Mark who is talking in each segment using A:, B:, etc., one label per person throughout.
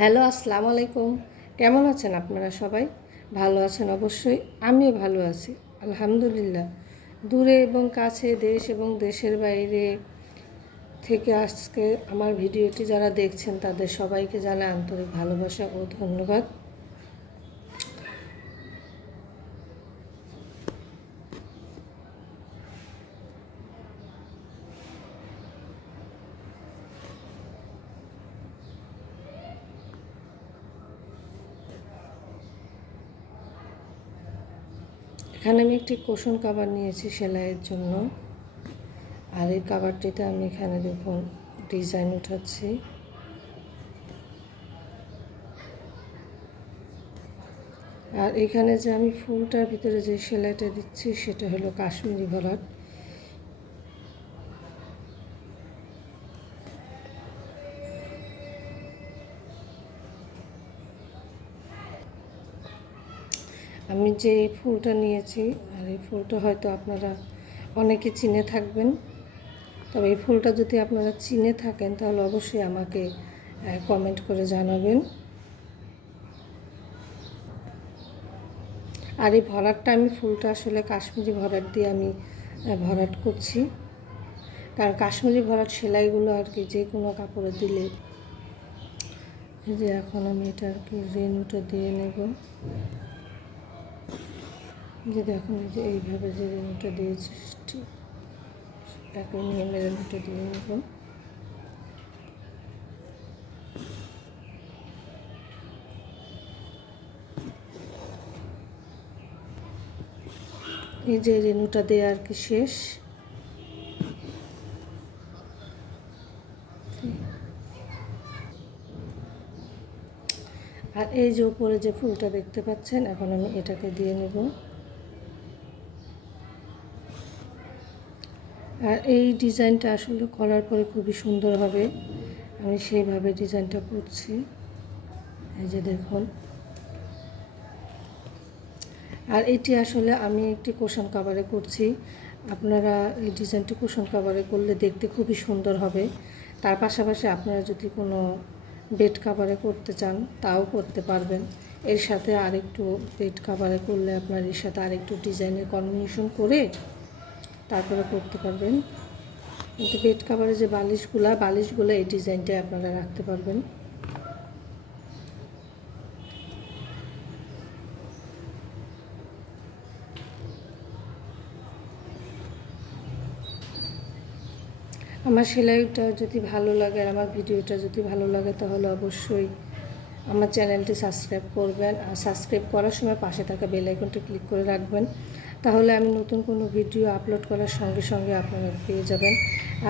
A: Hello, আসসালামু আলাইকুম। কেমন আছেন আপনারা সবাই? ভালো আছেন অবশ্যই, আমিও ভালো আছি, আলহামদুলিল্লাহ। দূরে এবং কাছে দেশ এবং দেশের বাইরে থেকে আজকে আমার ভিডিওটি যারা দেখছেন, তাদের সবাইকে জানা আন্তরিক ভালোবাসা ও ধন্যবাদ। এখানে আমি একটি কোষণ কাবার নিয়েছি সেলাইয়ের জন্য। আর এই কাবারটিতে আমি এখানে দেখুন ডিজাইন উঠাচ্ছি। আর এখানে যে আমি ফুলটার ভিতরে যে সেলাইটা দিচ্ছি সেটা হলো কাশ্মীরি ভরাট। আমি যে এই ফুলটা নিয়েছি, আর এই ফুলটা হয়তো আপনারা অনেকে চিনে থাকবেন। তবে এই ফুলটা যদি আপনারা চিনে থাকেন, তাহলে অবশ্যই আমাকে কমেন্ট করে জানাবেন। আর এই ভরাটটা আমি, ফুলটা আসলে কাশ্মীরি ভরাট দিয়ে আমি ভরাট করছি। কারণ কাশ্মীরি ভরাট সেলাইগুলো আর কি, যে কোনো কাপড়ে দিলে যে এখন আমি এটা আর কি রেনুটা দিয়ে নেব। যে দেখুন যে এইভাবে যে রেনুটা দিয়েছি একই নিয়ে রেনুটা দিয়ে নেব। এই যে রেনুটা দেওয়া আর কি শেষ। আর এই যে উপরে যে ফুলটা দেখতে পাচ্ছেন, এখন আমি এটাকে দিয়ে নেব। আর এই ডিজাইনটা আসলে করার পরে খুবই সুন্দর হবে। আমি সেইভাবে ডিজাইনটা করছি। এই যে দেখুন। আর এটি আসলে আমি একটি কোশন কাভারে করছি। আপনারা এই ডিজাইনটি কোশন কাভারে করলে দেখতে খুবই সুন্দর হবে। তার পাশাপাশি আপনারা যদি কোনো বেড কাভারে করতে চান, তাও করতে পারবেন। এর সাথে আরেকটু বেড কাভারে করলে আপনার এর সাথে আরেকটু ডিজাইনের কম্বিনেশন করে তারপরে করতে পারবেন। কিন্তু বেড কাভারে যে বালিশগুলা, বালিশগুলো এই ডিজাইনটাই আপনারা রাখতে পারবেন। আমার সেলাইটা যদি ভালো লাগে, আর আমার ভিডিওটা যদি ভালো লাগে, তাহলে অবশ্যই আমার চ্যানেলটি সাবস্ক্রাইব করবেন। আর সাবস্ক্রাইব করার সময় পাশে থাকা বেল আইকনটি ক্লিক করে রাখবেন। তাহলে আমি নতুন কোনো ভিডিও আপলোড করার সঙ্গে সঙ্গে আপনারা পেয়ে যাবেন।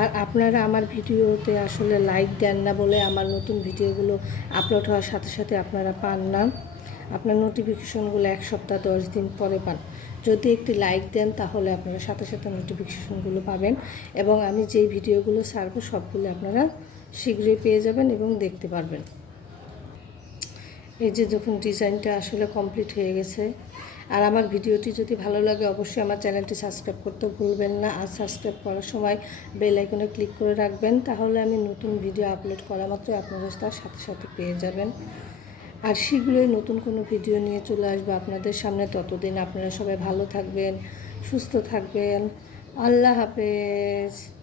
A: আর আপনারা আমার ভিডিওতে আসলে লাইক দেন না বলে আমার নতুন ভিডিওগুলো আপলোড হওয়ার সাথে সাথে আপনারা পান না। আপনার নোটিফিকেশনগুলো এক সপ্তাহ, দশ দিন পরে পান। যদি একটি লাইক দেন তাহলে আপনারা সাথে সাথে নোটিফিকেশনগুলো পাবেন এবং আমি যেই ভিডিওগুলো ছাড়বো সবগুলো আপনারা শীঘ্রই পেয়ে যাবেন এবং দেখতে পারবেন। এই যে যখন ডিজাইনটা আসলে কমপ্লিট হয়ে গেছে। আর আমার ভিডিওটি যদি ভালো লাগে, অবশ্যই আমার চ্যানেলটি সাবস্ক্রাইব করতে ভুলবেন না। আর সাবস্ক্রাইব করার সময় বেল আইকনে ক্লিক করে রাখবেন, তাহলে আমি নতুন ভিডিও আপলোড করা মাত্র আপনারা তার সাথে সাথে পেয়ে যাবেন। আর শীঘ্রই নতুন কোনো ভিডিও নিয়ে চলে আসব আপনাদের সামনে। ততদিন আপনারা সবাই ভালো থাকবেন, সুস্থ থাকবেন। আল্লাহ হাফেজ।